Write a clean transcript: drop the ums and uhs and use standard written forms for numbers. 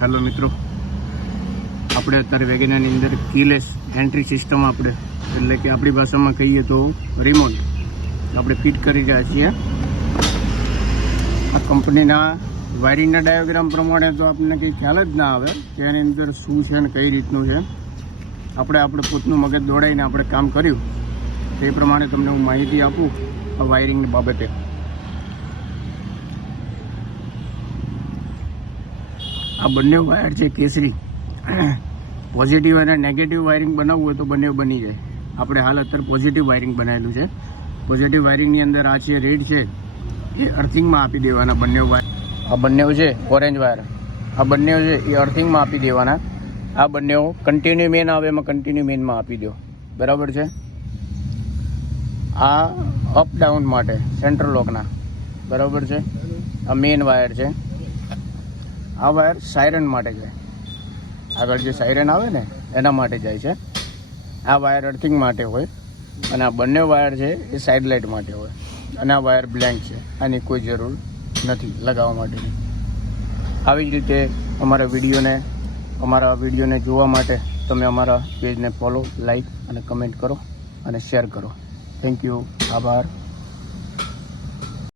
Hello મિત્રો, આપણે અત્યારે વેગેનારની અંદર કીલેસ એન્ટ્રી સિસ્ટમ આપણે એટલે કે આપણી ભાષામાં કહીએ તો રિમોટ આપણે ફિટ કરી રહ્યા છીએ. આ કંપનીના વાયરિંગના ડાયાગ્રામ પ્રમાણે તો આપણને કંઈ ખ્યાલ જ ના આવે કે એની અંદર શું છે અને કઈ રીતનું છે. આપણે પોતનું મગજ દોડાઈને આપણે કામ કર્યું તે પ્રમાણે તમને હું માહિતી આપું આ વાયરિંગની બાબતે. આ બંને વાયર છે કેસરી. પોઝિટિવ અને નેગેટિવ વાયરિંગ બનાવવું હોય તો બંને બની જાય. આપણે હાલ અત્યારે પોઝિટિવ વાયરિંગ બનાવેલું છે. પોઝિટિવ વાયરિંગની અંદર આ છે રેડ છે એ અર્થિંગમાં આપી દેવાના બંને વાયર. આ બંને છે ઓરેન્જ વાયર, આ બંને છે એ અર્થિંગમાં આપી દેવાના. આ બંને કન્ટિન્યુ મેન આવે એમાં કન્ટિન્યુ મેનમાં આપી દો, બરાબર છે. આ અપ ડાઉન માટે સેન્ટ્રલ લોકના, બરાબર છે. આ મેન વાયર છે. આ વાયર સાયરન માટે જાય, આગળ જે સાયરન આવે ને એના માટે જાય છે. આ વાયર અર્થિંગ માટે હોય અને આ બંને વાયર છે એ સાઇડ લાઇટ માટે હોય. અને આ વાયર બ્લેન્ક છે, આની કોઈ જરૂર નથી લગાવવા માટેની. આવી જ રીતે અમારા વિડીયોને જોવા માટે તમે અમારા પેજને ફોલો, લાઈક અને કમેન્ટ કરો અને શેર કરો. થેન્ક યુ, આભાર.